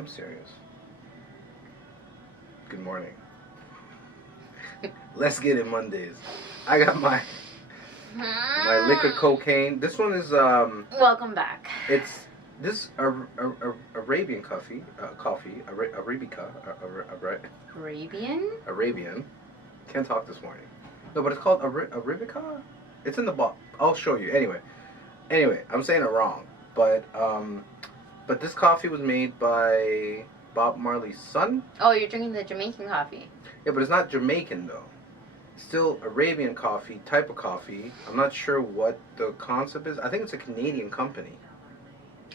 am serious. Good morning. Let's get it Mondays. I got my liquid cocaine. This one is Welcome back. It's this Arabian coffee, Arabica, Arabian. Can't talk this morning. No, but it's called Arabica. It's in the box. I'll show you. Anyway, I'm saying it wrong, but this coffee was made by Bob Marley's son. Oh, you're drinking the Jamaican coffee. Yeah, but it's not Jamaican though. It's still Arabian coffee, type of coffee. I'm not sure what the concept is. I think it's a Canadian company.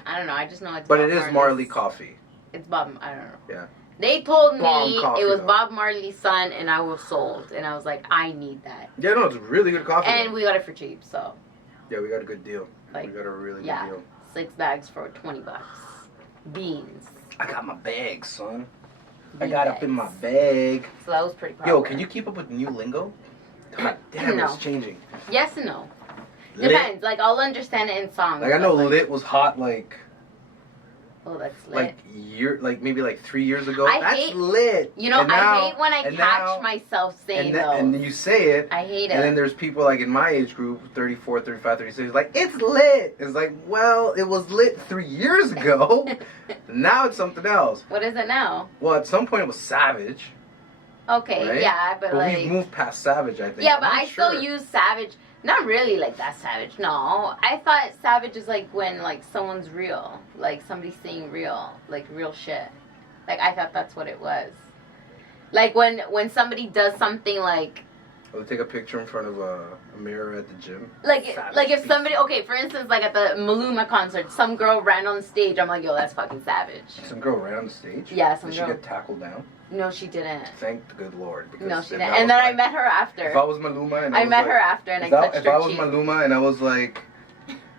I don't know. I just know it's. But Bob it is Marley's. Marley coffee. It's Bob. I don't know. Yeah. They told Bomb me coffee, it was though. Bob Marley's son, and I was sold. And I was like, I need that. Yeah, no, it's really good coffee. And though. we got it for cheap, so. Yeah, we got a good deal. Like, we got a really good yeah, deal. 6 bags for $20. Beans. I got my bag, son. I Bean got bags. up in my bag. So that was pretty proper. Yo, can you keep up with new lingo? God damn, No. it's changing. Yes and no. Lit. Depends. Like, I'll understand it in songs. Like I know but, lit was hot like Oh, that's lit. maybe 3 years ago. I That's hate- lit. You know, And now- I hate when I and catch now- myself saying and those. then you say it. I hate it. And then there's people like in my age group, 34, 35, 36, like, it's lit. It's like, well, it was lit 3 years ago. Now it's something else. What is it now? Well, at some point it was savage. Okay, Right? yeah, but like... we've moved past savage, I think. Yeah, I'm but not I sure. still use savage. Not really like that savage. No, I thought savage is like when like someone's real, like somebody's saying real, like real shit. Like I thought that's what it was. Like when somebody does something like I'll take a picture in front of a mirror at the gym. like Savage. if somebody, okay, for instance, like at the Maluma concert, some girl ran on stage. I'm like, yo, that's fucking savage. Some girl ran on the stage? Yeah, some Did girl. she get tackled down? No, she didn't. Thank the good Lord. Because No, she if didn't. that And was then I my- met her after. If I was Maluma and I was met like, her after and I if touched if I her was cheek. Maluma and I was like,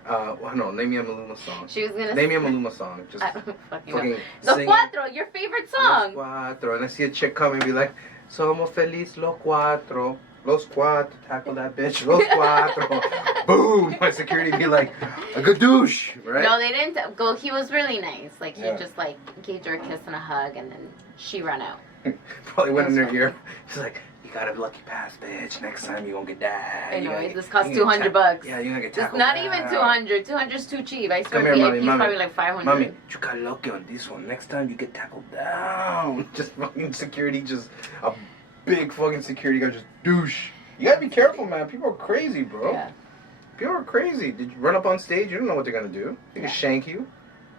well, no, name me a Maluma song. She was gonna Name me a Maluma song. Just I don't fucking know. fucking The sing it. Cuatro, your favorite song. Los cuatro. And I see a chick come and be like, Somos feliz los cuatro. Los cuatro. Tackle that bitch. Los cuatro. Boom. My security be like, a good douche. Right? No, they didn't go. He was really nice. Like, he Yeah. just, like, gave her a kiss and a hug, and then she ran out. Probably went in her ear. She's like, you got a lucky pass, bitch. Next time you gonna get that. I You know, gotta this get- costs you gonna $200. Yeah, you're gonna get It's tackled not down. even 200. 200's too cheap. I swear Come here, VIP's mommy. probably like 500. Mommy, you got lucky on this one. Next time you get tackled down. Just fucking security, just a big fucking security guy, just douche. You gotta be careful, man. People are crazy, bro. Yeah. People are crazy. Did you run up on stage? You don't know what they're gonna do. They Yeah. can shank you.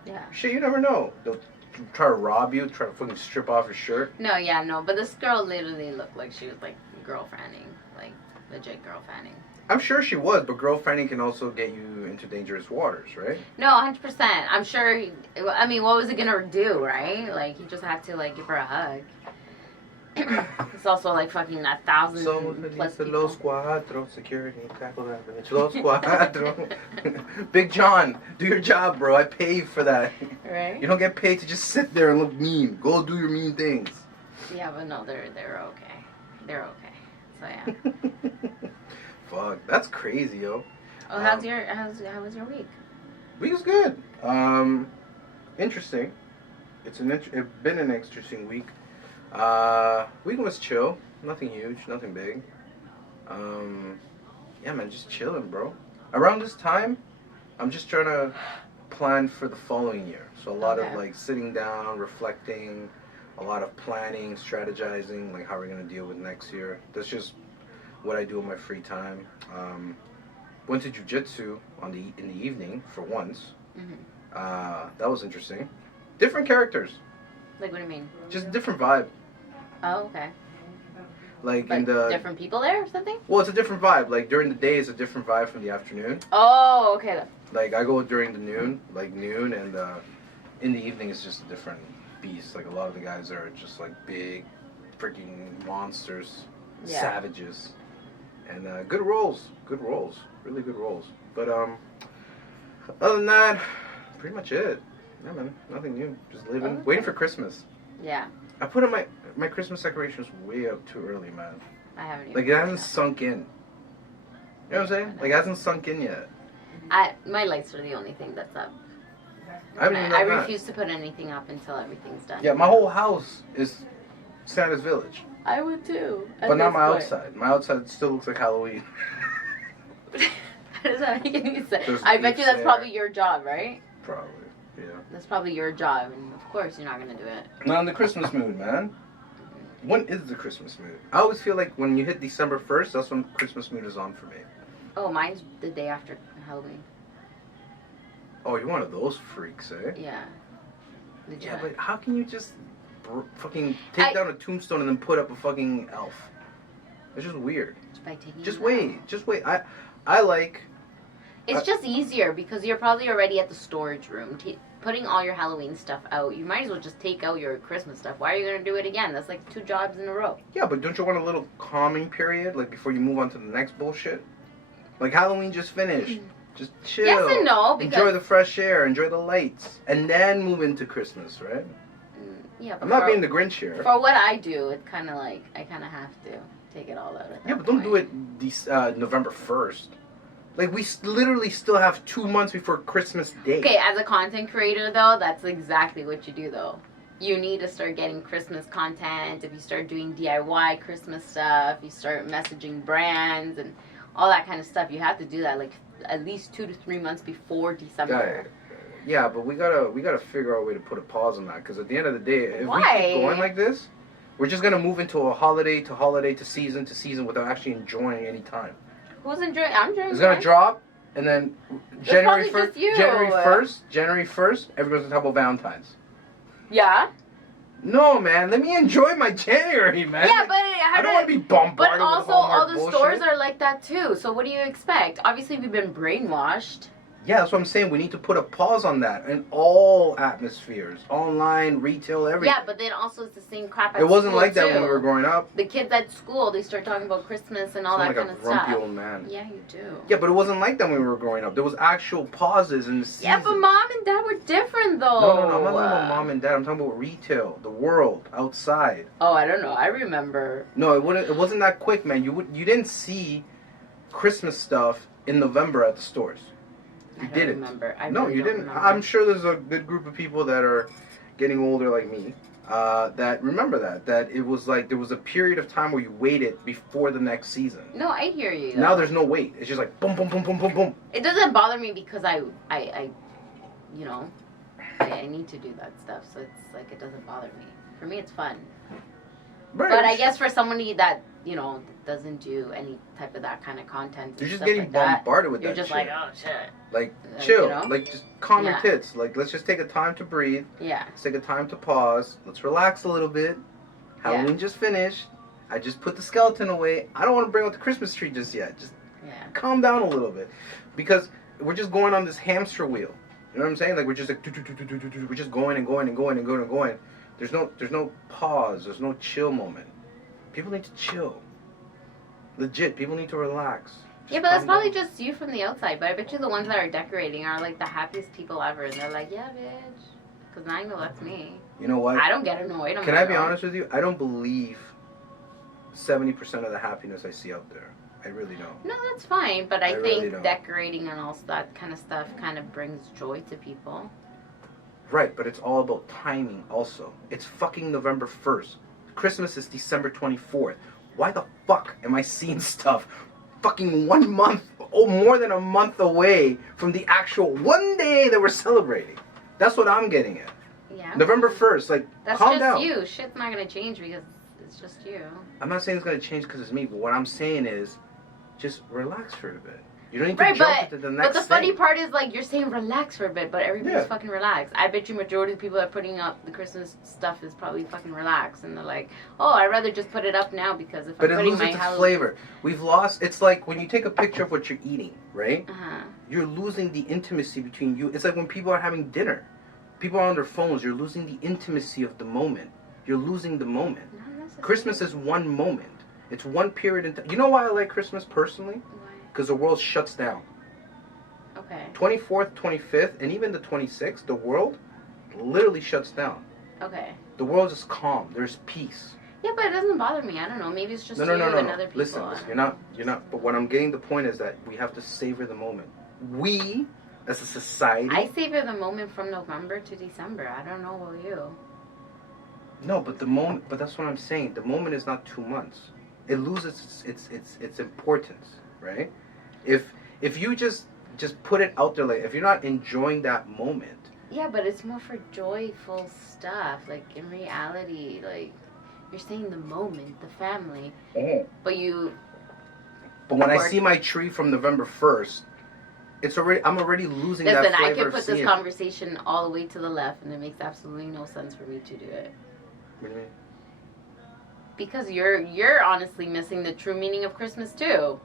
Yeah. Shit, you never know. They'll try to rob you, try to fucking strip off your shirt. No, yeah, no. But this girl literally looked like she was, like, girlfriending. Like, legit girlfriending. I'm sure she was, but girlfriending can also get you into dangerous waters, right? No, 100%. I'm sure. I mean, what was he gonna do, right? Like, he just had to, like, give her a hug. It's also like fucking 1,000 Somos plus felices people. los cuatro. Security, tackle that bitch. Los cuatro. Big John, do your job, bro. I pay you for that. Right? You don't get paid to just sit there and look mean. Go do your mean things. Yeah, but no, they're okay. They're okay. So yeah. Fuck, that's crazy, yo. Oh, how was your week? Week was good. Interesting. It's been an interesting week. Week was chill. Nothing huge, nothing big. Yeah, man, just chilling, bro. Around this time, I'm just trying to plan for the following year. So a lot Okay. of like sitting down, reflecting, a lot of planning, strategizing, like how we're gonna deal with next year. That's just what I do in my free time. Went to jujitsu in the evening for once. Mm-hmm. That was interesting. Different characters, Like, what do you mean? just different vibe. Oh, okay. Like Like in the different people there or something? well, it's a different vibe. Like during the day, it's a different vibe from the afternoon. Oh, okay. Like I go during the noon, and in the evening it's just a different beast. Like a lot of the guys are just like big, freaking monsters, Yeah. savages, and good rolls, really good rolls. But other than that, pretty much it. Yeah, man, nothing new. Just living, Okay. waiting for Christmas. Yeah, I put in my Christmas decorations way up too early, man. I haven't even. Like it hasn't sunk in. You know what I'm saying? Like it hasn't sunk in yet. My lights are the only thing that's up. I haven't even done that. I refuse to put anything up until everything's done. Yeah, my whole house is Santa's village. I would too. But not my outside. My outside still looks like Halloween. How does that make any sense? I bet you that's probably your job, right? Probably, yeah. That's probably your job, and of course you're not gonna do it. Not in the Christmas mood, man. When is the Christmas mood? I always feel like when you hit December 1st, that's when Christmas mood is on for me. Oh, mine's the day after Halloween. Oh, you're one of those freaks, eh? Yeah. Legit. Yeah, but how can you just fucking take down a tombstone and then put up a fucking elf? It's just weird. Just wait. Just wait. I like... It's just easier because you're probably already at the storage room putting all your Halloween stuff out. You might as well just take out your Christmas stuff. Why are you going to do it again? That's like 2 jobs in a row. Yeah, but don't you want a little calming period, like before you move on to the next bullshit? Like Halloween just finished. Just chill. Yes and no. Enjoy the fresh air. Enjoy the lights. And then move into Christmas, right? Yeah, but I'm not being the Grinch here. For what I do, it's kind of like, I kind of have to take it all out at that but don't do it November 1st. Like, we literally still have 2 months before Christmas Day. Okay, as a content creator, though, that's exactly what you do, though. You need to start getting Christmas content. If you start doing DIY Christmas stuff, you start messaging brands and all that kind of stuff. You have to do that, like, at least 2 to 3 months before December. Yeah, but we gotta figure out a way to put a pause on that. Because at the end of the day, if we Why? keep going like this, we're just gonna move into a holiday to season to season without actually enjoying any time. Who's enjoying? I'm enjoying. It's gonna drop, and then January 1st, January 1st, everyone's gonna talk about Valentine's. Yeah. No, man, let me enjoy my January, man. Yeah, but I don't want to be bombarded. But also, with all the bullshit. stores are like that too. So what do you expect? Obviously, we've been brainwashed. Yeah, that's what I'm saying. We need to put a pause on that in all atmospheres, online, retail, everything. Yeah, but then also it's the same crap at It wasn't school, like that too. when we were growing up. The kids at school, they start talking about Christmas and all that kind of stuff. Like a grumpy old man. Yeah, you do. Yeah, but it wasn't like that when we were growing up. There was actual pauses in the season. Yeah, but mom and dad were different, though. No, I'm not talking about mom and dad. I'm talking about retail, the world, outside. Oh, I don't know. I remember. No, it wasn't that quick, man. You didn't see Christmas stuff in November at the stores. You didn't. Remember. No, you didn't. Remember. I'm sure there's a good group of people that are getting older like me that remember that. That it was like there was a period of time where you waited before the next season. No, I hear you. Though. Now there's no wait. It's just like boom, boom, boom, boom, boom, boom. It doesn't bother me because I you know, I need to do that stuff. So it's like it doesn't bother me. For me, it's fun. Right. But I guess for somebody that, you know, doesn't do any type of that kind of content, you're just getting bombarded with that. You're just shit. like, oh shit. Like chill. You know? Like just calm your tits. Like let's just take a time to breathe. Yeah. Let's take a time to pause. Let's relax a little bit. Halloween just finished. I just put the skeleton away. I don't want to bring out the Christmas tree just yet. Just calm down a little bit, because we're just going on this hamster wheel. You know what I'm saying? Like we're just like we're just going and going and going and going and going. There's no pause. There's no chill moment. People need to chill. Legit, people need to relax. Yeah, but that's probably just you from the outside. But I bet you the ones that are decorating are like the happiest people ever, and they're like, yeah, bitch, because I know that's me. You know what? I don't get annoyed. Can I be honest with you? I don't believe 70% of the happiness I see out there. I really don't. No, that's fine, but I think really don't. decorating and all that kind of stuff kind of brings joy to people. Right, but it's all about timing also. It's fucking November 1st. Christmas is December 24th. Why the fuck am I seeing stuff fucking 1 month, more than a month away from the actual one day that we're celebrating? That's what I'm getting at. Yeah. November 1st, like, that's calm just down. you. Shit's not going to change because it's just you. I'm not saying it's going to change because it's me, but what I'm saying is just relax for a bit. You don't need to jump into the next But the funny thing. part is, like, you're saying relax for a bit, but everybody's fucking relaxed. I bet you majority of the people that are putting up the Christmas stuff is probably fucking relaxed. And they're like, oh, I'd rather just put it up now because if I'm putting my But it loses its flavor. We've lost, it's like when you take a picture of what you're eating, right? Uh-huh. You're losing the intimacy between you. It's like when people are having dinner. People are on their phones. You're losing the intimacy of the moment. You're losing the moment. Christmas is one moment. It's one period in time. You know why I like Christmas personally? Why? Because the world shuts down. Okay. 24th, 25th, and even the 26th, the world literally shuts down. Okay. The world is calm. There's peace. Yeah, but it doesn't bother me. I don't know. Maybe it's just No. and other people. Listen, you're not. But what I'm getting the point is that we have to savor the moment. We as a society. I savor the moment from November to December. I don't know about you. No, but the moment. But that's what I'm saying. The moment is not 2 months. It loses its importance, right? If you just put it out there, like if you're not enjoying that moment. Yeah, but it's more for joyful stuff. Like in reality, like you're saying the moment, the family, but you. But when I see my tree from November 1st, I'm already losing that flavor. Listen, I could of put seeing this it. conversation all the way to the left, and it makes absolutely no sense for me to do it. What do you mean? Because you're honestly missing the true meaning of Christmas too.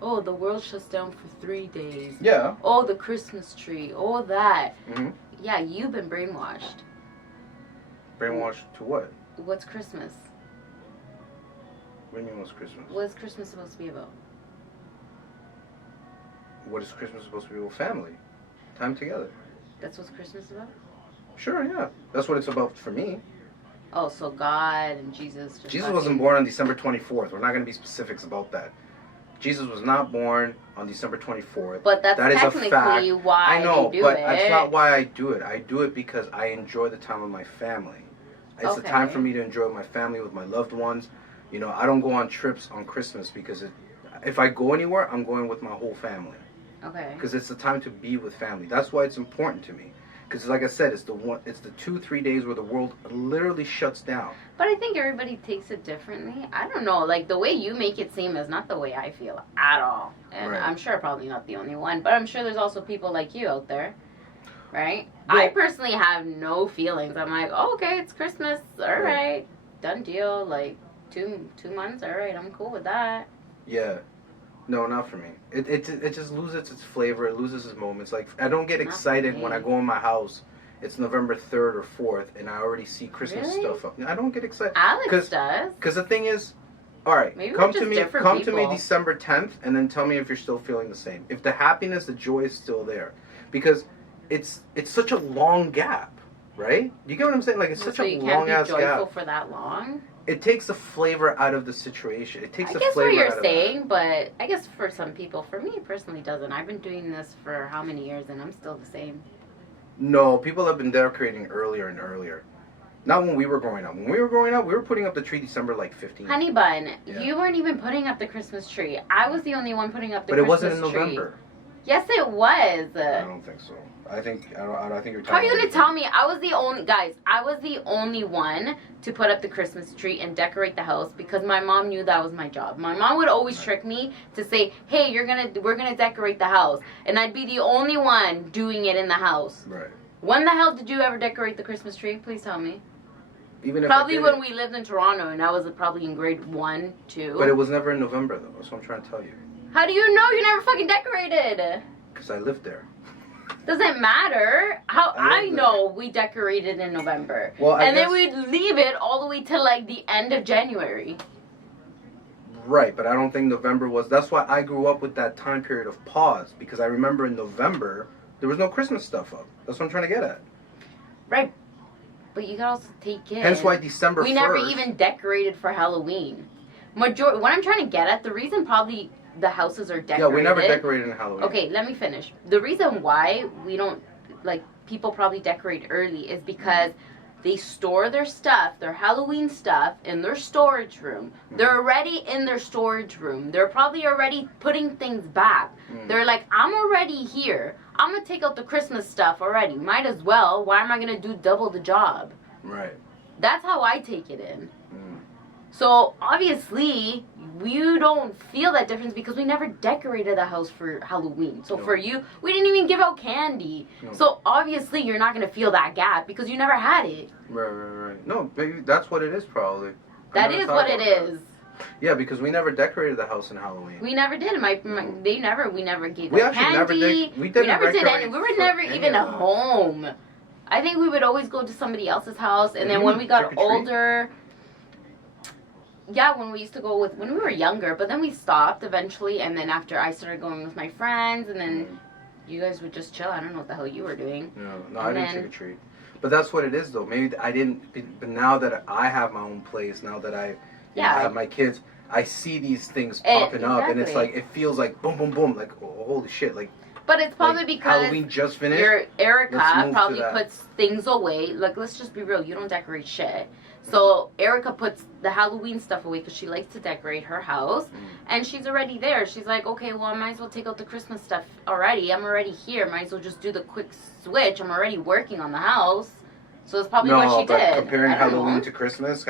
Oh, the world shuts down for 3 days. Yeah. Oh, the Christmas tree. Oh, that. Mm-hmm. Yeah, you've been brainwashed. Brainwashed to what? What's Christmas? What do you mean what's Christmas? What's Christmas supposed to be about? What is Christmas supposed to be about? Family. Time together. That's what Christmas is about? Sure, yeah. That's what it's about for me. Oh, so God and Jesus just Jesus wasn't born on December 24th. We're not going to be specifics about that. Jesus was not born on December 24th. But that's that is a technically fact. why I know, you do but it. that's not why I do it. I do it because I enjoy the time with my family. It's a time for me to enjoy my family with my loved ones. You know, I don't go on trips on Christmas because if I go anywhere, I'm going with my whole family. Okay. Because it's the time to be with family. That's why it's important to me. Because like I said, it's the 2-3 days where the world literally shuts down. But I think everybody takes it differently. I don't know. Like, the way you make it seem is not the way I feel at all. And Right. I'm sure probably not the only one. But I'm sure there's also people like you out there. Right? Well, I personally have no feelings. I'm like, oh, okay, it's Christmas. All right. Done deal. Like, two months. All right. I'm cool with that. Yeah. No, not for me. It just loses its flavor. It loses its moments. Like, I don't get Not excited for when I me. go in my house. It's November 3rd or 4th, and I already see Christmas Really? stuff up. I don't get excited. Alex does. Because the thing is, all right, Maybe come we're to just me different people. December 10th, and then tell me if you're still feeling the same. If the happiness, the joy is still there. Because it's such a long gap, right? You get what I'm saying? Like, it's such So a you can't long-ass be joyful gap. for that long? It takes the flavor out of the situation. It takes I the guess flavor what out you're of saying, but I guess for some people, for me it personally doesn't. I've been doing this for how many years and I'm still the same. No, people have been decorating earlier and earlier. Not when we were growing up. When we were growing up, we were putting up the tree December like 15th. Honey bun, Yeah. you weren't even putting up the Christmas tree. I was the only one putting up the But it Christmas wasn't in tree. November. Yes, it was. I don't think so. I think you're talking. How are you about gonna tell me I was the only guys? I was the only one to put up the Christmas tree and decorate the house because my mom knew that was my job. My mom would always trick me to say, "Hey, we're gonna decorate the house," and I'd be the only one doing it in the house. Right. When the hell did you ever decorate the Christmas tree? Please tell me. Even if Probably I did when it, we lived in Toronto, and I was probably in grade 1, 2. But it was never in November though. That's what I'm trying to tell you. How do you know you never fucking decorated? Because I lived there. Doesn't matter. How I lived know we decorated in November. Well, I and guess- then we'd leave it all the way till like the end of January. Right, but I don't think November was. That's why I grew up with that time period of pause because I remember in November there was no Christmas stuff up. That's what I'm trying to get at. Right. But you gotta also take in. Hence why December 1st. We never even decorated for Halloween. What I'm trying to get at, the reason probably the houses are decorated. Yeah, we never decorated in Halloween. Okay, let me finish. The reason why we don't, like, people probably decorate early is because they store their stuff, their Halloween stuff, in their storage room. They're already in their storage room. They're probably already putting things back. They're like, I'm already here. I'm going to take out the Christmas stuff already. Might as well. Why am I going to do double the job? Right. That's how I take it in. So, obviously, you don't feel that difference because we never decorated the house for Halloween. So, No. for you, we didn't even give out candy. No. So, obviously, you're not going to feel that gap because you never had it. Right. No, maybe that's what it is probably. That is what it is. Yeah, because we never decorated the house in Halloween. We never did. We never gave We out actually never candy. did- we We didn't never did decorate any. We were for never any even of that. home. I think we would always go to somebody else's house. And Did then you when we got trick or treat? older... Yeah, when we used to go when we were younger, but then we stopped eventually, and then after I started going with my friends, and then you guys would just chill. I don't know what the hell you were doing. No, I didn't trick or treat. But that's what it is, though. Maybe I didn't. But now that I have my own place, now that I have my kids, I see these things popping up, and it's exactly. like it feels like boom, boom, boom, like oh, holy shit, like But it's probably Like, because Halloween just finished. your Erica Let's move to probably that. puts things away. Like, let's just be real. You don't decorate shit. So Erica puts the Halloween stuff away because she likes to decorate her house, and she's already there. She's like, okay, well, I might as well take out the Christmas stuff already. I'm already here. Might as well just do the quick switch. I'm already working on the house, so that's probably what she did. Comparing I don't Halloween know. to Christmas,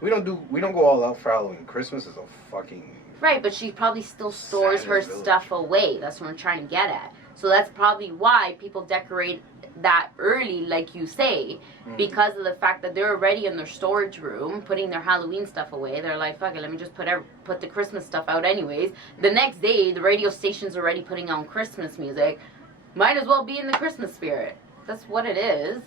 we don't go all out for Halloween. Christmas is a fucking Right, but she probably still stores her Santa's stuff away. That's what I'm trying to get at. So that's probably why people decorate that early, like you say, because of the fact that they're already in their storage room putting their Halloween stuff away. They're like, fuck it, let me just put the Christmas stuff out anyways. The next day, the radio station's already putting on Christmas music. Might as well be in the Christmas spirit. That's what it is.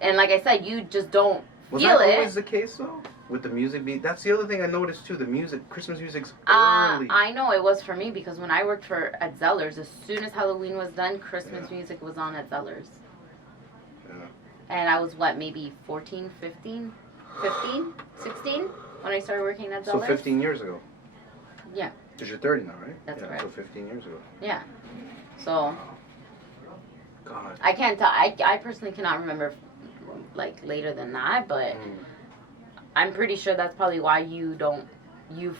And like I said, you just don't Was feel that it. always the case though? With the music being, that's the other thing I noticed too. The music, Christmas music's early. I know it was for me because when I worked at Zeller's, as soon as Halloween was done, Christmas music was on at Zeller's. Yeah. And I was, what, maybe 14, 15, 16 when I started working at Zeller's? So 15 years ago. Yeah. Because you're 30 now, right? That's yeah, correct. So 15 years ago. Yeah. So, God. I can't tell. I personally cannot remember, like, later than that, but I'm pretty sure that's probably why you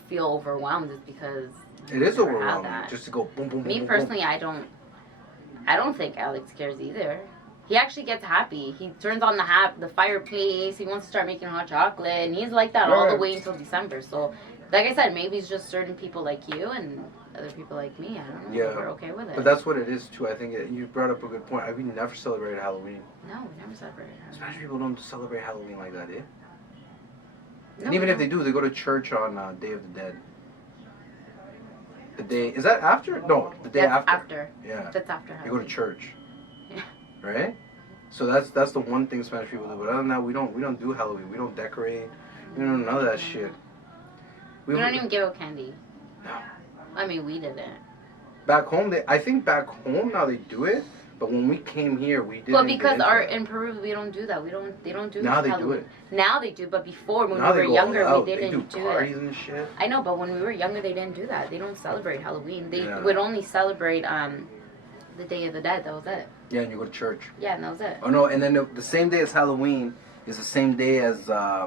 feel overwhelmed is because It is you never had overwhelming that. just to go boom, boom, boom. Me boom, personally, I don't think Alex cares either. He actually gets happy. He turns on the fireplace. He wants to start making hot chocolate, and he's like that all the Right. way until December. So, like I said, maybe it's just certain people like you and other people like me. I don't know. Yeah. But we're okay with it. But that's what it is too. I think you brought up a good point. We never celebrated Halloween. No, we never celebrated Halloween. Spanish people don't celebrate Halloween like that, eh? No, And even we if they do, they go to church on Day of the Dead. The day, is that after? No, the day That's after. Yeah. That's after You Halloween. go to church. Yeah. Right? So that's the one thing Spanish people do. But other than that, we don't do Halloween. We don't decorate. We don't do none of that shit. We don't even give out candy. No. I mean, we didn't. Back home, I think back home now they do it. But when we came here, we didn't. Well, because get into that. in Peru we don't do that. They don't do Now they do Halloween. it. Now they do, but before when Now we they were go younger, all out. we didn't they do do it. parties and shit. I know, but when we were younger, they didn't do that. They don't celebrate Halloween. They Yeah. would only celebrate the Day of the Dead. That was it. Yeah, and you go to church. Yeah, and that was it. Oh no, and then the same day as Halloween is the same day as La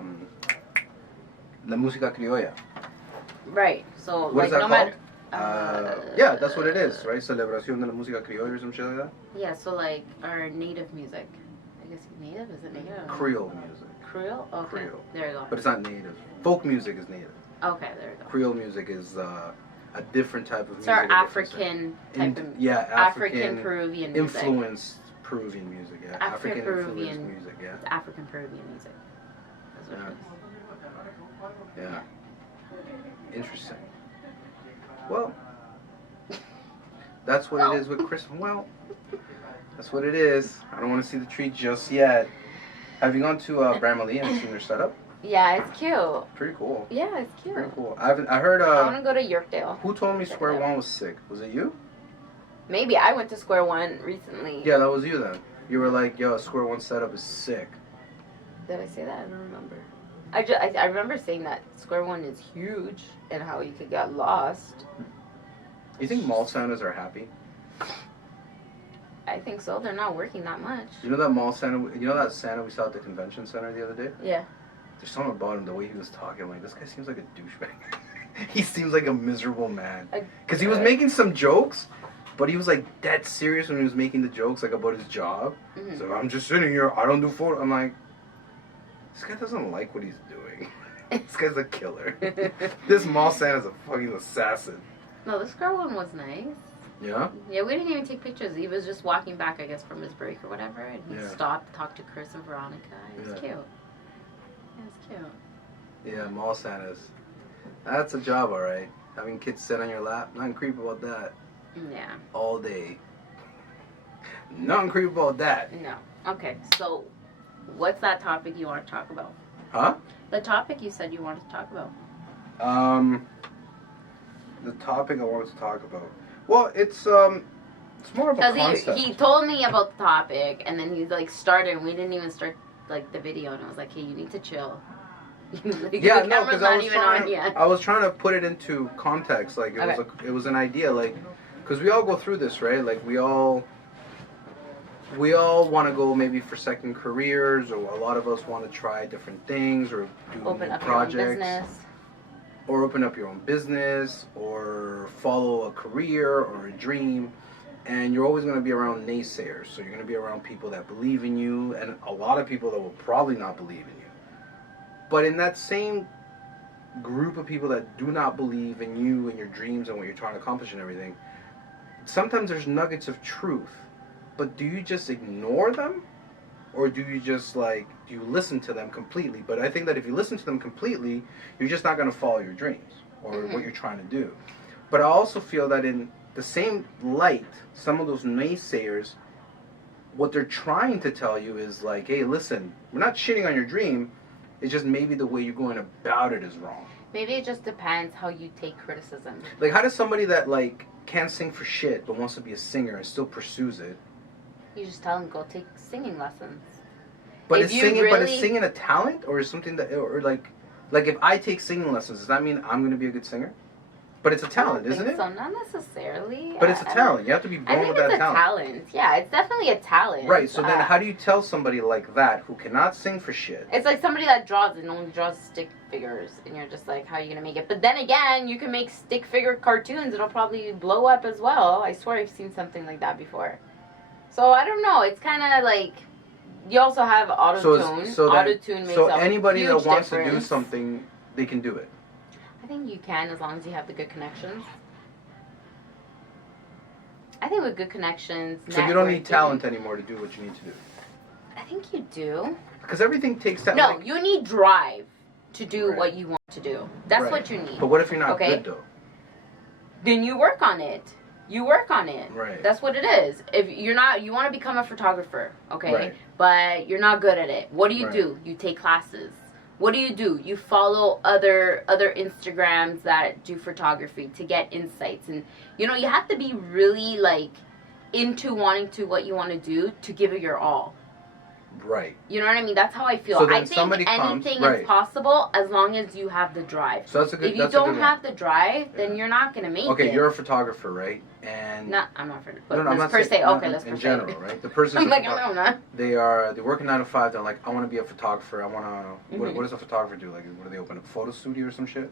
Música Criolla. Right. So What like is that no called? matter. Yeah, that's what it is, right? Celebración de la Música Criolla or some shit like that. Yeah. So like our native music. I guess native is it native? Creole music, Creole. Okay. Creole. There you go. but it's not native. Folk music is native. Okay, there you go. Creole music is a different type of music. So our a different African style. type of Yeah, African Peruvian music. influenced Peruvian music. Yeah, African Afro-Peruvian. influenced music. Yeah, African Peruvian music. That's what it is. yeah. Interesting. Well, that's what it is with Christmas. Well, that's what it is. I don't want to see the tree just yet. Have you gone to Bramalea and seen their setup? Yeah, it's cute. Pretty cool. Yeah, it's cute. Pretty cool. I heard. I want to go to Yorkdale. Who told me Square One was sick? Was it you? Maybe I went to Square One recently. Yeah, that was you then. You were like, "Yo, Square One setup is sick." Did I say that? I don't remember. I remember saying that Square One is huge and how you could get lost. You think mall Santas are happy? I think so. They're not working that much. You know that mall Santa? You know that Santa we saw at the convention center the other day? Yeah. There's something about him, the way he was talking. I'm like, this guy seems like a douchebag. He seems like a miserable man. Because he was making some jokes, but he was like dead serious when he was making the jokes, like about his job. Mm-hmm. So I'm just sitting here, I don't do photo. I'm like, this guy doesn't like what he's doing. This guy's a killer. This mall Santa's a fucking assassin. No, the Square One was nice. Yeah? Yeah, we didn't even take pictures. He was just walking back, I guess, from his break or whatever, and he Yeah. stopped, talked to Chris and Veronica. It was cute. It was cute. Yeah, mall Santas. That's a job, alright. Having kids sit on your lap, nothing creep about that. Yeah. All day. Nothing creep about that. No. Okay, so what's that topic you want to talk about? Huh? The topic you said you wanted to talk about. The topic I wanted to talk about. Well, it's more of a Because concept. he told me about the topic, and then he like started, and we didn't even start like the video, and I was like, hey, you need to chill. Like, Yeah, the no, camera's because not even on yet. I was trying to put it into context. Like it Okay. it was an idea. Like, because we all go through this, right? Like we all want to go maybe for second careers, or a lot of us want to try different things, or do Open new up projects, your own business. or open up your own business, or follow a career or a dream. And you're always going to be around naysayers. So you're going to be around people that believe in you, and a lot of people that will probably not believe in you. But in that same group of people that do not believe in you and your dreams and what you're trying to accomplish and everything, sometimes there's nuggets of truth. But do you just ignore them? Or do you just do you listen to them completely? But I think that if you listen to them completely, you're just not going to follow your dreams or what you're trying to do. But I also feel that in the same light, some of those naysayers, what they're trying to tell you is like, hey, listen, we're not shitting on your dream. It's just maybe the way you're going about it is wrong. Maybe it just depends how you take criticism. Like, how does somebody that can't sing for shit but wants to be a singer and still pursues it? You just tell them go take singing lessons. But If is you singing, really- but is singing a talent, or is something that, or like if I take singing lessons, does that mean I'm going to be a good singer? But it's a talent, I don't isn't think it? So not necessarily. But it's a talent. You have to be I born think with that it's a talent. talent. Yeah, it's definitely a talent. Right. So then, how do you tell somebody like that who cannot sing for shit? It's like somebody that draws and only draws stick figures, and you're just like, how are you gonna make it? But then again, you can make stick figure cartoons. It'll probably blow up as well. I swear I've seen something like that before. So I don't know. It's kind of like you also have auto-tune. Auto-tune makes so a anybody huge that wants to do difference. something, they can do it. I think you can, as long as you have the good connections. I think with good connections. So you don't need networking- talent anymore to do what you need to do. I think you do. Because everything takes talent. No, you need drive to do Right. what you want to do. That's Right. what you need. But what if you're not Okay. good though? Then you work on it. You work on it. Right. That's what it is. If you're not, you want to become a photographer, okay? Right. But you're not good at it. What do you Right. do? You take classes. What do? You follow other Instagrams that do photography to get insights, and you have to be really into wanting to what you want to do to give it your all. Right. You know what I mean? That's how I feel. So then I think somebody comes- anything right. is possible as long as you have the drive. So that's a good. If you that's a don't good have the drive, then Yeah. you're not gonna make it. Okay, you're a photographer, right? And I'm not for no, I'm let's not per saying, se. no, Okay, let's per in se. general, right? The person. I'm like, I'm not. They're working 9 to 5. They're like, I want to be a photographer. I want to. Mhm. What does a photographer do? Like, what do they open a photo studio or some shit?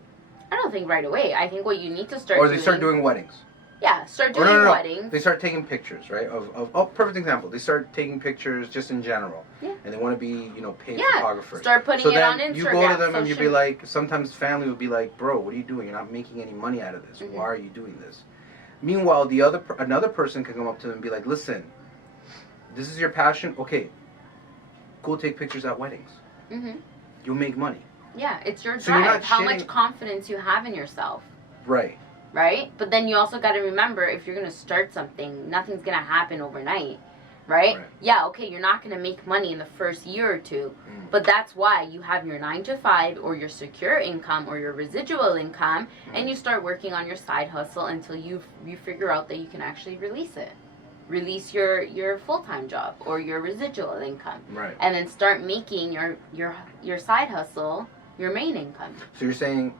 I don't think right away. I think what you need to start Or doing. they start doing weddings. Yeah, start Or doing no. weddings. They start taking pictures, right? Of perfect example. They start taking pictures just in general. Yeah. And they want to be, paid Yeah, photographers. start putting so it then on Instagram. you go to them and you'd be social- like, sometimes family would be like, bro, what are you doing? You're not making any money out of this. Mhm. Why are you doing this? Meanwhile, another person can come up to them and be like, listen, this is your passion. Okay, go take pictures at weddings. Mhm. You'll make money. Yeah, it's your So you're drive. not How shitting- much confidence you have in yourself. Right. Right? But then you also got to remember, if you're going to start something, nothing's going to happen overnight. Right? Right. Yeah, okay, you're not going to make money in the first year or two. Mm. But that's why you have your 9 to 5 or your secure income or your residual income, and you start working on your side hustle until you figure out that you can actually release it. Release your full-time job or your residual income. Right. And then start making your side hustle your main income. So you're saying,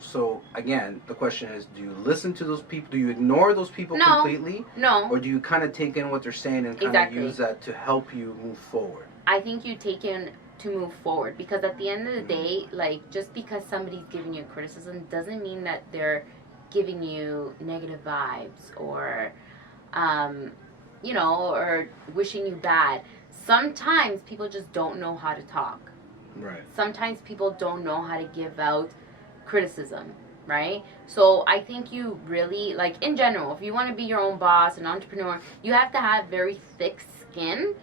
so again, the question is, do you listen to those people? Do you ignore those people No. completely? No. Or do you kind of take in what they're saying and kind Exactly. of use that to help you move forward? I think you take in to move forward, because at the end of the day, just because somebody's giving you criticism doesn't mean that they're giving you negative vibes or or wishing you bad. Sometimes people just don't know how to talk. Right. Sometimes people don't know how to give out criticism, right? So I think you really, in general, if you want to be your own boss, an entrepreneur, you have to have very thick skin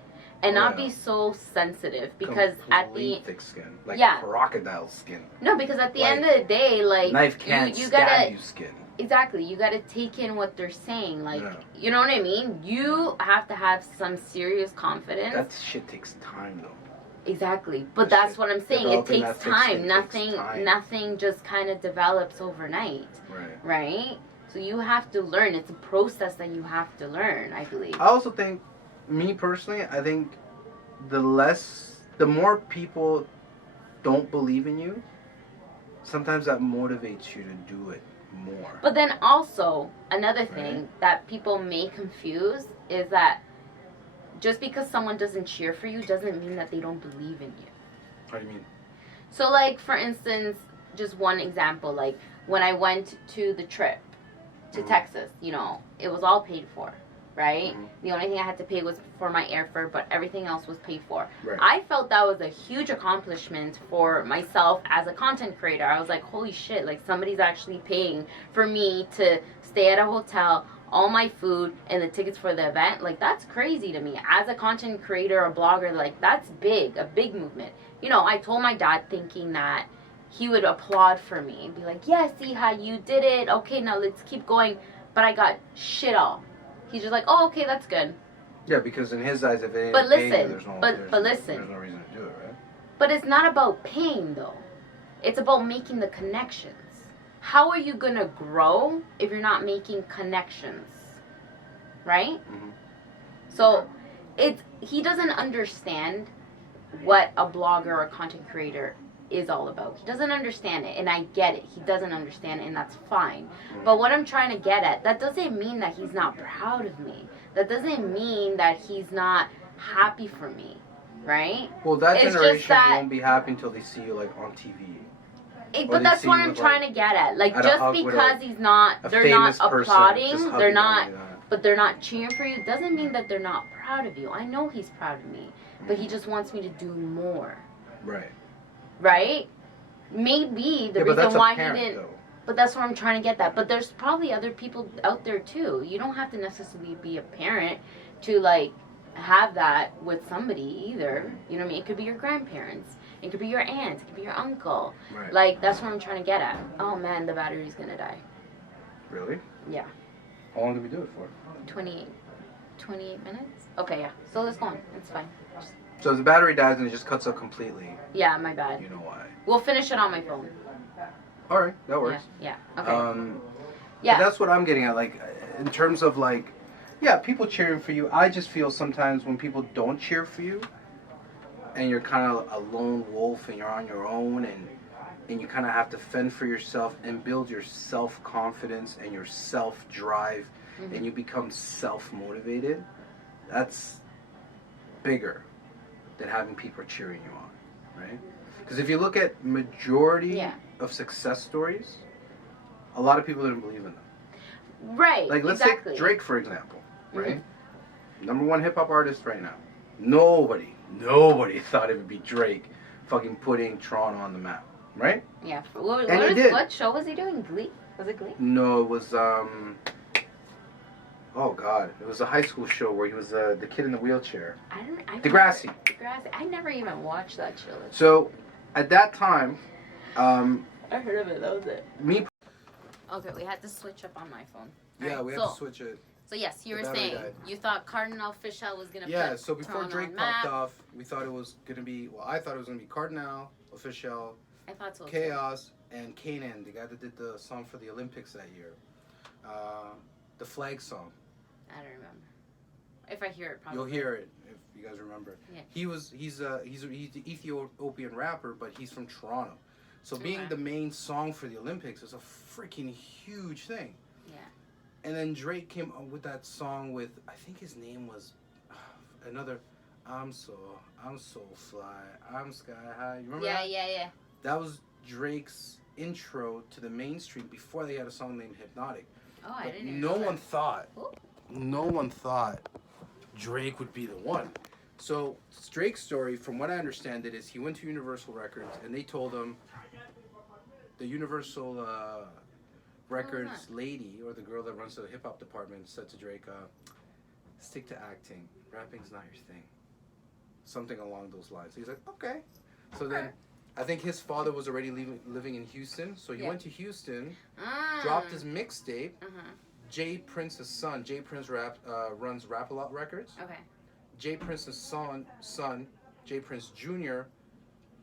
and not be so sensitive, because Complete thick skin, like Yeah. crocodile skin. because at the end of the day, Knife can't you stab gotta you skin. exactly, you gotta take in what they're saying, Yeah. you know what I mean? You have to have some serious confidence. That shit takes time though. Exactly, but That that's shit- what I'm saying. It developing takes that thick time. skin takes time. Nothing just kind of develops overnight, Right. right? So you have to learn. It's a process that you have to learn, I believe. I also think, me personally, I think the more people don't believe in you, sometimes that motivates you to do it. more. But then also, another thing that people may confuse is that just because someone doesn't cheer for you doesn't mean that they don't believe in you. What do you mean? So, like, for instance, just one example, like, when I went to the trip to Texas, you know, it was all paid for, right? The only thing I had to pay was for my airfare, but everything else was paid for. Right. I felt that was a huge accomplishment for myself as a content creator. I was like, holy shit, like, somebody's actually paying for me to stay at a hotel, all my food, and the tickets for the event. Like, that's crazy to me. As a content creator or blogger, like, that's big, a big movement. You know, I told my dad thinking that he would applaud for me and be like, yeah, see how you did it. Okay, now let's keep going. But I got shit all. He's just like, oh, okay, that's good. Yeah, because in his eyes, if it But ain't paid, listen, there's no, but listen. there's no reason to do it, right? But it's not about paying, though. It's about making the connections. How are you going to grow if you're not making connections? Right? So, he doesn't understand what a blogger or content creator is all about. He doesn't understand it, and I get it. He doesn't understand it, and that's fine. But what I'm trying to get at, that doesn't mean that he's not proud of me. That doesn't mean that he's not happy for me, right? Well, that It's generation just that- won't be happy until they see you, like, on TV. But that's what I'm trying to get at. Like, at a just hug with because he's not, they're not famous person, applauding, just they're hugging not, you, but they're not cheering for you, doesn't mean that they're not proud of you. I know he's proud of me, but he just wants me to do more. Right. Right? Maybe the but reason that's why apparent, he didn't. though. But that's what I'm trying to get at. But there's probably other people out there too. You don't have to necessarily be a parent to, like, have that with somebody either. You know what I mean? It could be your grandparents. It could be your aunt. It could be your uncle. Right. Like, that's what I'm trying to get at. Oh man, the battery's gonna die. Really? Yeah. How long did we do it for? 28 minutes? Okay, yeah. So let's go on. It's fine. So if the battery dies and it just cuts out completely, Yeah, my bad. you know why. We'll finish it on my phone. All right, that works. Yeah. Okay. Yeah. But that's what I'm getting at. Like, in terms of, like, yeah, people cheering for you. I just feel sometimes when people don't cheer for you, and you're kind of a lone wolf and you're on your own, and you kind of have to fend for yourself and build your self-confidence and your self-drive, and you become self-motivated. That's bigger than having people cheering you on, right? Because if you look at majority of success stories, a lot of people didn't believe in them. Right. Like, let's exactly. take Drake, for example, right? Number one hip-hop artist right now. Nobody thought it would be Drake fucking putting Toronto on the map, right? Yeah. And he did. What show was he doing? Glee? Was it Glee? No, it was, oh God, it was a high school show where he was the kid in the wheelchair. Degrassi. Degrassi. I never even watched that show. So, at that time, I heard of it. That was it. me. Okay, we had to switch up on my phone. Yeah, Right, we had to switch it. So yes, you The were battery saying died. you thought Cardinal Fischel was gonna. Yeah, put so before Toronto Drake on popped map. off, we thought it was gonna be. Well, I thought it was gonna be Cardinal, Official, I thought so. Chaos, and Kanan, the guy that did the song for the Olympics that year, the flag song. I don't remember. If I hear it, probably. You'll hear it if you guys remember. Yeah. He's an Ethiopian rapper, but he's from Toronto. So being Okay. the main song for the Olympics is a freaking huge thing. Yeah. And then Drake came up with that song with, I think his name was another, I'm so fly, I'm sky high. You remember that? Yeah. That was Drake's intro to the mainstream before they had a song named Hypnotic. Oh, I But didn't. no know one that. thought, Ooh. no one thought Drake would be the one. So Drake's story, from what I understand it, is he went to Universal Records and they told him, the Universal Records lady, or the girl that runs the hip hop department, said to Drake, stick to acting. Rapping's not your thing. Something along those lines. He's like, okay. So then, I think his father was already living in Houston, so he went to Houston, dropped his mixtape. Jay Prince's son, Jay Prince runs Rap-A-Lot Records. Okay. Jay Prince's son, Jay Prince Jr.,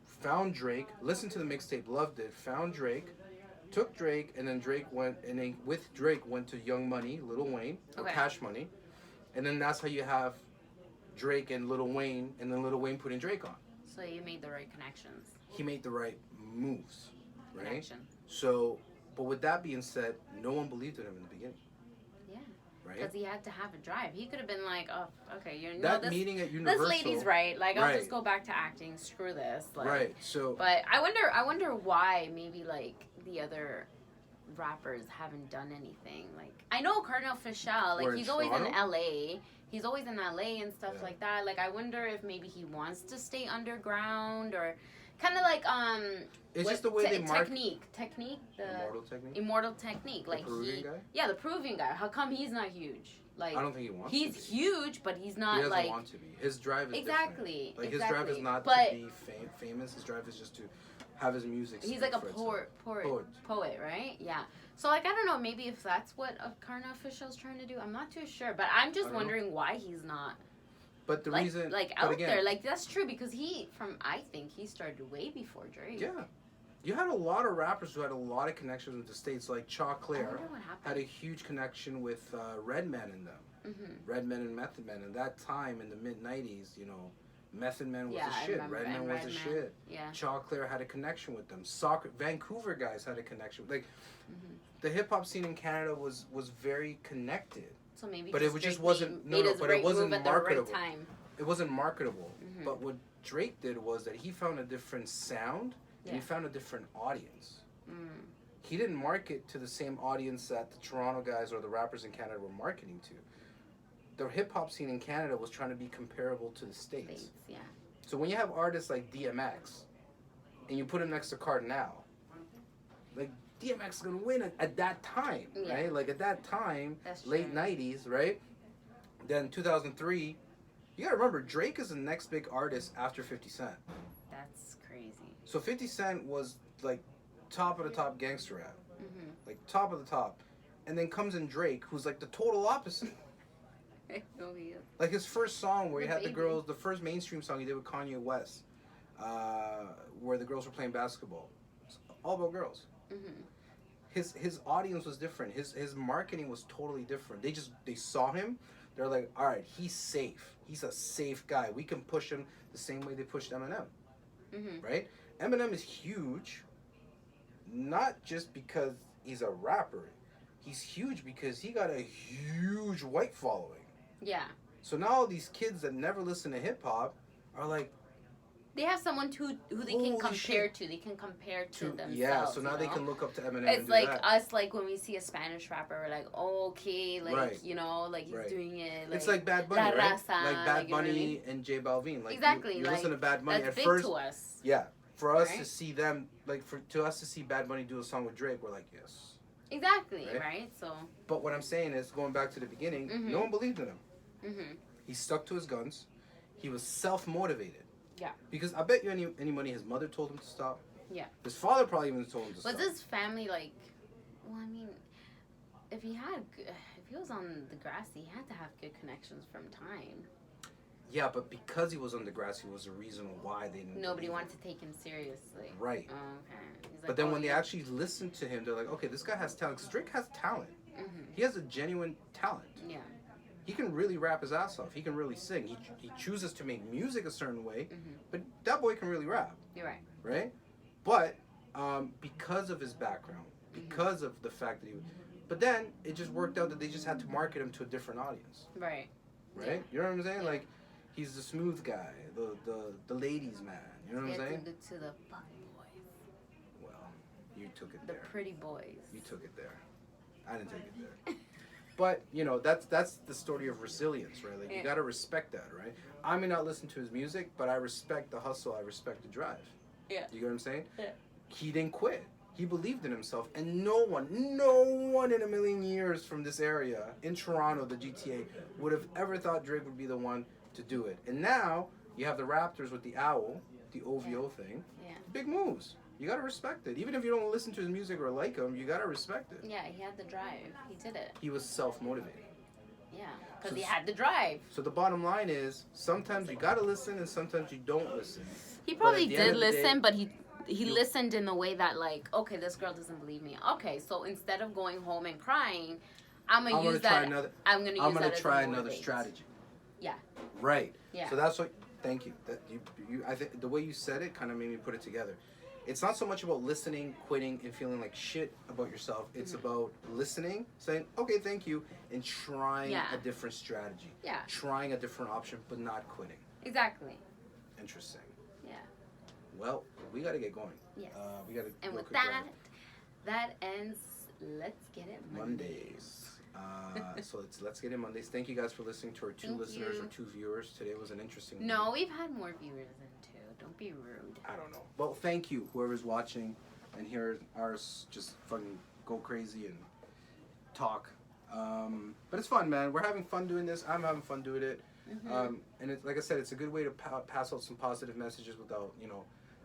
found Drake, listened to the mixtape, loved it, found Drake, took Drake, and then Drake went, and then with Drake went to Young Money, Lil Wayne, or Cash Money, and then that's how you have Drake and Lil Wayne, and then Lil Wayne putting Drake on. So you made the right connections. He made the right moves, right? Connection. So But with that being said, no one believed in him in the beginning. Yeah. Right? Because he had to have a drive. He could have been like, oh, okay, that meeting at Universal. This lady's right. Like, I'll just go back to acting. Screw this. Like, right. So. But I wonder why maybe like the other rappers haven't done anything. Like, I know Cardinal Fischel. Like, he's always in LA. He's always in LA and stuff like that. Like, I wonder if maybe he wants to stay underground or kind of like It's just the way they mark technique, the immortal technique. Like the Peruvian guy? Yeah, the Peruvian guy. How come he's not huge? Like, I don't think he wants. He's to be. huge, but he's not. He doesn't like want to be. His drive is exactly. Different. Like exactly. his drive is not to be famous. His drive is just to have his music. He's like a poet, right? Yeah. So like I don't know. Maybe if that's what a Cardinal Official's trying to do, I'm not too sure. But I'm just wondering why he's not. But the reason, like out there, like that's true because I think he started way before Drake. Yeah, you had a lot of rappers who had a lot of connections with the States, like Claire had a huge connection with Redman in them. Mm-hmm. Redman and Method Man. And that time in the mid '90s, you know, Method Man was the shit. Redman was the shit. Yeah. Claire had a connection with them. Vancouver guys had a connection. Like the hip hop scene in Canada was very connected. So maybe, but it just wasn't. But it wasn't marketable. It wasn't marketable. Mm-hmm. But what Drake did was that he found a different sound and he found a different audience. Mm. He didn't market to the same audience that the Toronto guys or the rappers in Canada were marketing to. The hip hop scene in Canada was trying to be comparable to the States. Yeah. So when you have artists like DMX and you put him next to Cardinal, like DMX is gonna win at that time, right? Like at that time, late '90s, right? Then 2003, you gotta remember Drake is the next big artist after 50 Cent. That's crazy. So 50 Cent was like top of the top gangster rap, like top of the top, and then comes in Drake, who's like the total opposite. Like his first song where he had the girls, the first mainstream song he did with Kanye West, where the girls were playing basketball, it's all about girls. His audience was different. His marketing was totally different. They saw him. They're like, all right, he's safe. He's a safe guy. We can push him the same way they pushed Eminem. Right? Eminem is huge, not just because he's a rapper. He's huge because he got a huge white following. Yeah. So now all these kids that never listen to hip hop are like, they have someone who they can compare to. They can compare to themselves. Yeah, so now they can look up to Eminem. It's and do like that. us, like when we see a Spanish rapper, we're like, oh, okay, like you know, like he's doing it. Like, it's like Bad Bunny, right? Like Bad Bunny and J Balvin. Like exactly. You listen to Bad Bunny that's at first. To us. Yeah, for us to see them, like to us to see Bad Bunny do a song with Drake, we're like, yes. Exactly. Right. So. But what I'm saying is, going back to the beginning, no one believed in him. He stuck to his guns. He was self-motivated. Yeah. Because I bet you any money his mother told him to stop. Yeah. His father probably even told him to stop. Was his family like? Well, I mean, if he was on the grassy, he had to have good connections from time. Yeah, but because he was on Degrassi was the reason why they didn't. Nobody wanted to take him seriously. Right. Oh, okay. Like, but then when they actually listened to him, they're like, okay, this guy has talent. Because Drake has talent. He has a genuine talent. Yeah. He can really rap his ass off. He can really sing. He chooses to make music a certain way, but that boy can really rap. You're right. Right? But because of his background, because of the fact that he... But then it just worked out that they just had to market him to a different audience. Right. Right? Yeah. You know what I'm saying? Yeah. Like, he's the smooth guy, the ladies' man. You know what I'm saying? To the fuck boys. Well, you took it there. The pretty boys. You took it there. I didn't take it there. But, you know, that's the story of resilience, right? Like, you gotta respect that, right? I may not listen to his music, but I respect the hustle, I respect the drive. Yeah. You get what I'm saying? Yeah. He didn't quit. He believed in himself, and no one in a million years from this area, in Toronto, the GTA, would have ever thought Drake would be the one to do it. And now, you have the Raptors with the owl, the OVO thing. Yeah. Big moves. You gotta respect it. Even if you don't listen to his music or like him, you gotta respect it. Yeah, he had the drive. He did it. He was self-motivated. Yeah, because he had the drive. So the bottom line is, sometimes you gotta listen and sometimes you don't listen. He probably did listen, but he listened in the way that like, okay, this girl doesn't believe me. Okay, so instead of going home and crying, I'm gonna try another strategy. Yeah. Right. Yeah. So that's what. Thank you. That you. I think the way you said it kind of made me put it together. it's not so much about listening, quitting, and feeling like shit about yourself. It's about listening, saying, okay, thank you, and trying a different strategy. Yeah. Trying a different option, but not quitting. Exactly. Interesting. Yeah. Well, we got to get going. Yes. We got to. And with that, that ends Let's Get It Mondays. So let's get it Mondays. Thank you guys for listening to our two listeners or two viewers. Today was an interesting No, we've had more viewers than two. Don't be rude. I don't know. Well, thank you, whoever's watching and hear ours just fucking go crazy and talk. But it's fun, man. We're having fun doing this. I'm having fun doing it. And it's, like I said, it's a good way to pass out some positive messages without,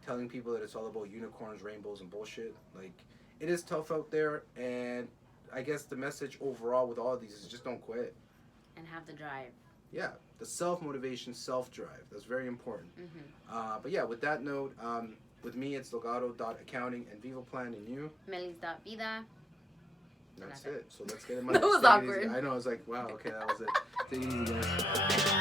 telling people that it's all about unicorns, rainbows, and bullshit. Like, it is tough out there, and I guess the message overall with all of these is just don't quit. And have the drive. Yeah, the self-motivation, self-drive. That's very important. But yeah, with that note, with me, it's Logado.accounting and VivoPlan, and you? Melis.vida. That's it. So let's get it. That was awkward. I know, I was like, wow, okay, that was it. Take it easy, guys.